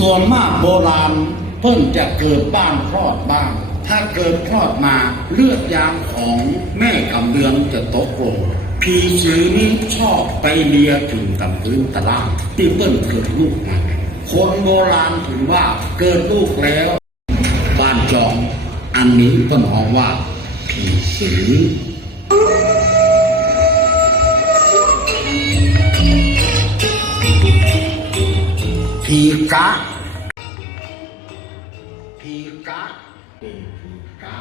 ส่วนมากโบราณเพิ่นจะเกิดบ้านคลอดบ้าง ถ้าเกิดคลอดมาเลือดยางของแม่กำเดืองจะตกลงผีสือนี้ชอบไปเลียถึงกับพื้นตะล่างที่เปิ้นเกิดลูกมาคนโบราณถือว่าเกิดลูกแล้ว บ้านจองอันนี้เปิ้นมองว่าผีสื กะผีกะเป็นผีกะ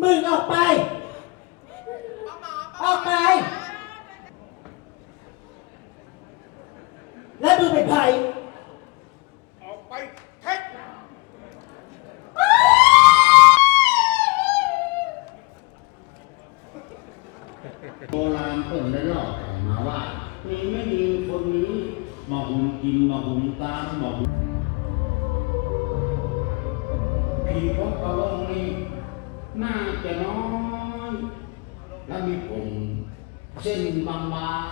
มึงออกไป ออกไป แล้วมึงเป็นใคร โบราณเพิ่นได้เล่ากันมาว่ามีไม่มีคนนี้มาหุมกินมาหุมตามมาหุมผีพกกระลงนี่น่าจะน้อยและมีผมเส้นบา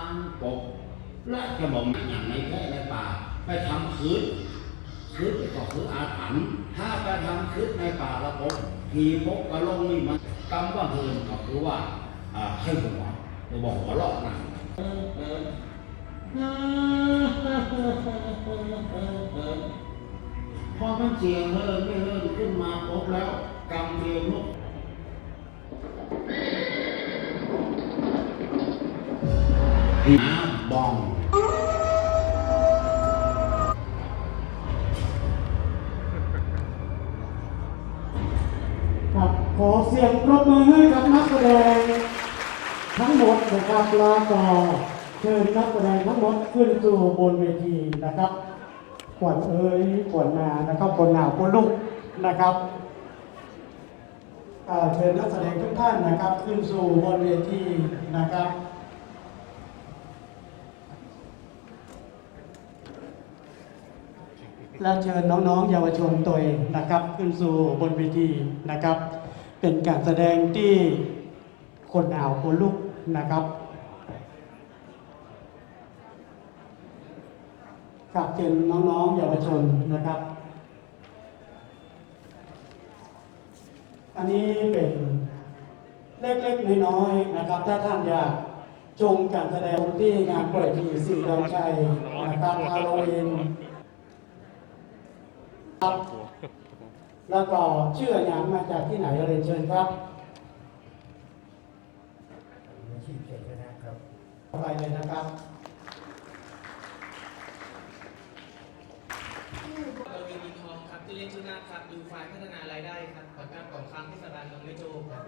งๆปกและจะบอกอย่างในแค่ในป่า ไปทำคืนคืนก็คืออาถรรพ์ถ้าไปทำคืนในป่าละผมผีพกกระลงนี่มันกำว่าเฮินก็คือว่าอ่าให้หัว จะบอกหัวหลอกนะพอมันเสียงเฮินไม่เฮินขึ้นมาพบแล้วกำเดียวลุกน้ำบองครับขอเสียงปรบมือให้กับนัก มดนะครับแล้วก็เชิญนักแสดงทั้งหมดขึ้นสู่บนเวทีนะครับขวัญเอ้ยขวัญนานะครับขวัญหนาวขวัญลุกนะครับเชิญนักแสดงทุกท่านนะครับ ขึ้นสู่บนเวทีนะครับและเชิญน้องๆ เยาวชนตัวเองนะครับ ขึ้นสู่บนเวทีนะครับ เป็นการแสดงที่คนอ่าวคนลุก นะครับกับเชิญน้องๆเยาวชนนะครับ อันนี้เป็นเล็กๆน้อยๆนะครับ ถ้าท่านอยากชมการแสดงที่งานเปล่อยทีสีดอนชัยนะครับฮาโลวีนครับแล้วก็เชื่ออย่างมาจากที่ไหนเรียนเชิญครับ ไปเลยนะครับกวีดีทองครับชื่อเล่นชื่อนาคครับอยู่ฝ่ายพัฒนารายได้ครับผลการของครั้งเทศบาลเมืองแม่โจครับ